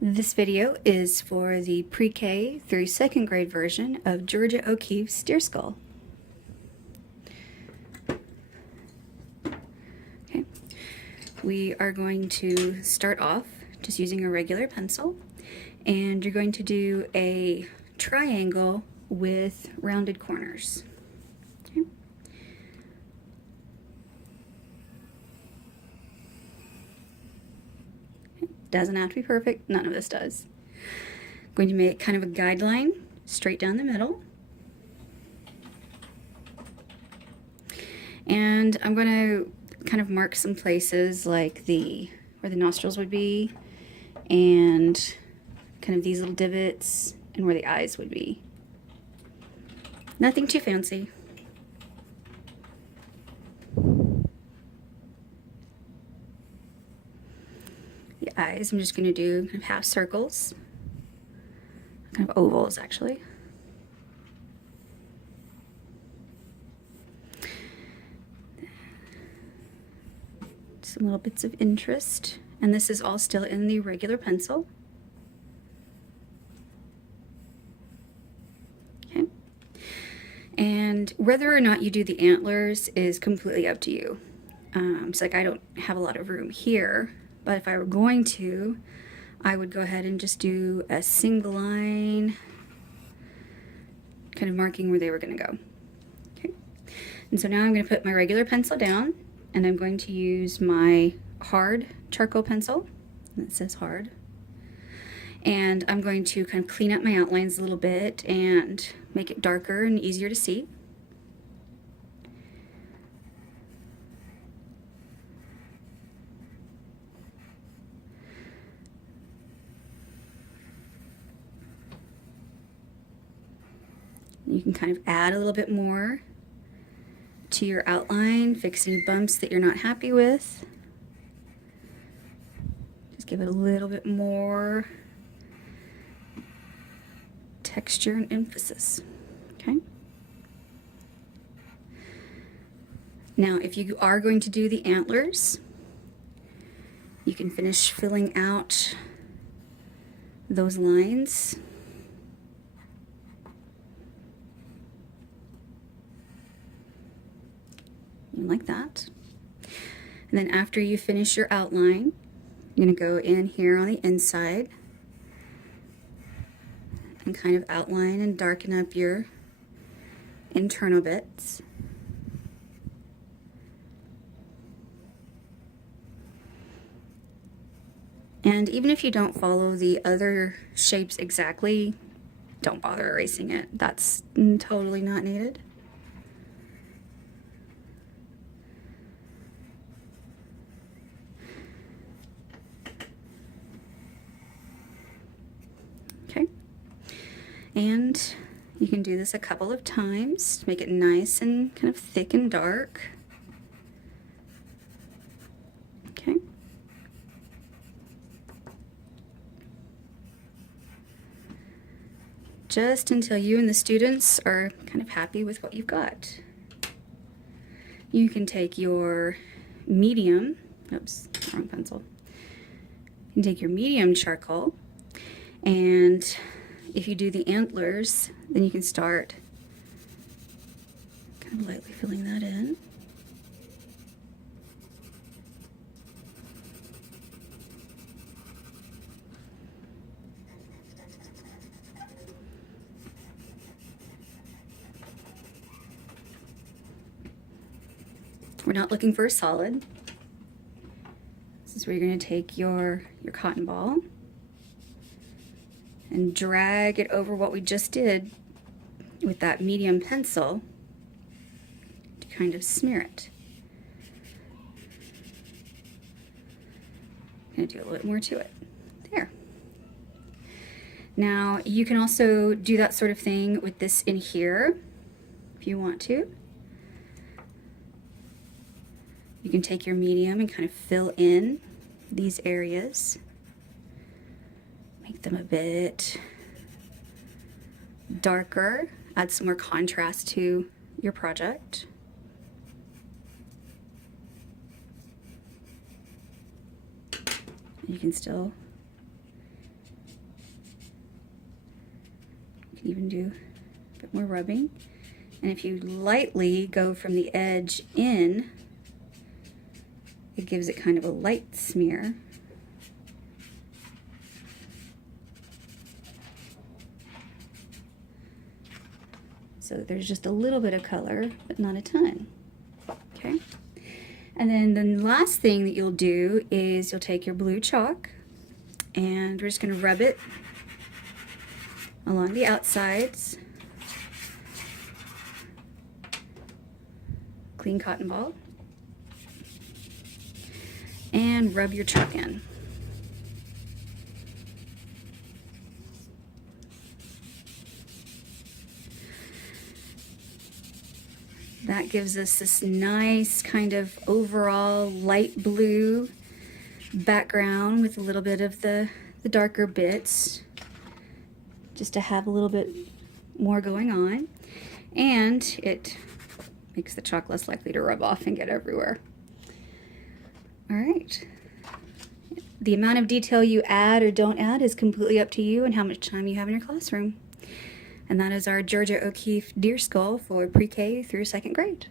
This video is for the pre-K through second grade version of Georgia O'Keeffe's Deer Skull. Okay, we are going to start off just using a regular pencil, and you're going to do a triangle with rounded corners. Okay. Doesn't have to be perfect, none of this does. I'm going to make kind of a guideline straight down the middle. And I'm going to kind of mark some places like where the nostrils would be, and kind of these little divots, and where the eyes would be. Nothing too fancy. The eyes, I'm just going to do kind of half circles, kind of ovals actually. Some little bits of interest, and this is all still in the regular pencil. Okay. And whether or not you do the antlers is completely up to you. It's like I don't have a lot of room here, but if I were going to, I would go ahead and just do a single line, kind of marking where they were going to go. Okay. And so now I'm going to put my regular pencil down, and I'm going to use my hard charcoal pencil. It says hard. And I'm going to kind of clean up my outlines a little bit and make it darker and easier to see. You can kind of add a little bit more to your outline, fix any bumps that you're not happy with. Just give it a little bit more texture and emphasis. Okay. Now, if you are going to do the antlers, you can finish filling out those lines. Like that. And then after you finish your outline, you're going to go in here on the inside and kind of outline and darken up your internal bits. And even if you don't follow the other shapes exactly, don't bother erasing it. That's totally not needed. And you can do this a couple of times to make it nice and kind of thick and dark. Okay. Just until you and the students are kind of happy with what you've got. You can take your medium, oops, wrong pencil. You can take your medium charcoal, and if you do the antlers, then you can start kind of lightly filling that in. We're not looking for a solid. This is where you're going to take your cotton ball and drag it over what we just did with that medium pencil to kind of smear it. I'm going to do a little bit more to it. There. Now you can also do that sort of thing with this in here if you want to. You can take your medium and kind of fill in these areas. Make them a bit darker, add some more contrast to your project. You can still even do a bit more rubbing. And if you lightly go from the edge in, it gives it kind of a light smear. So there's just a little bit of color, but not a ton. Okay. And then the last thing that you'll do is you'll take your blue chalk and we're just going to rub it along the outsides. Clean cotton ball. And rub your chalk in. That gives us this nice kind of overall light blue background with a little bit of the darker bits, just to have a little bit more going on. And it makes the chalk less likely to rub off and get everywhere. All right. The amount of detail you add or don't add is completely up to you and how much time you have in your classroom. And that is our Georgia O'Keeffe deer skull for pre-K through 2nd grade.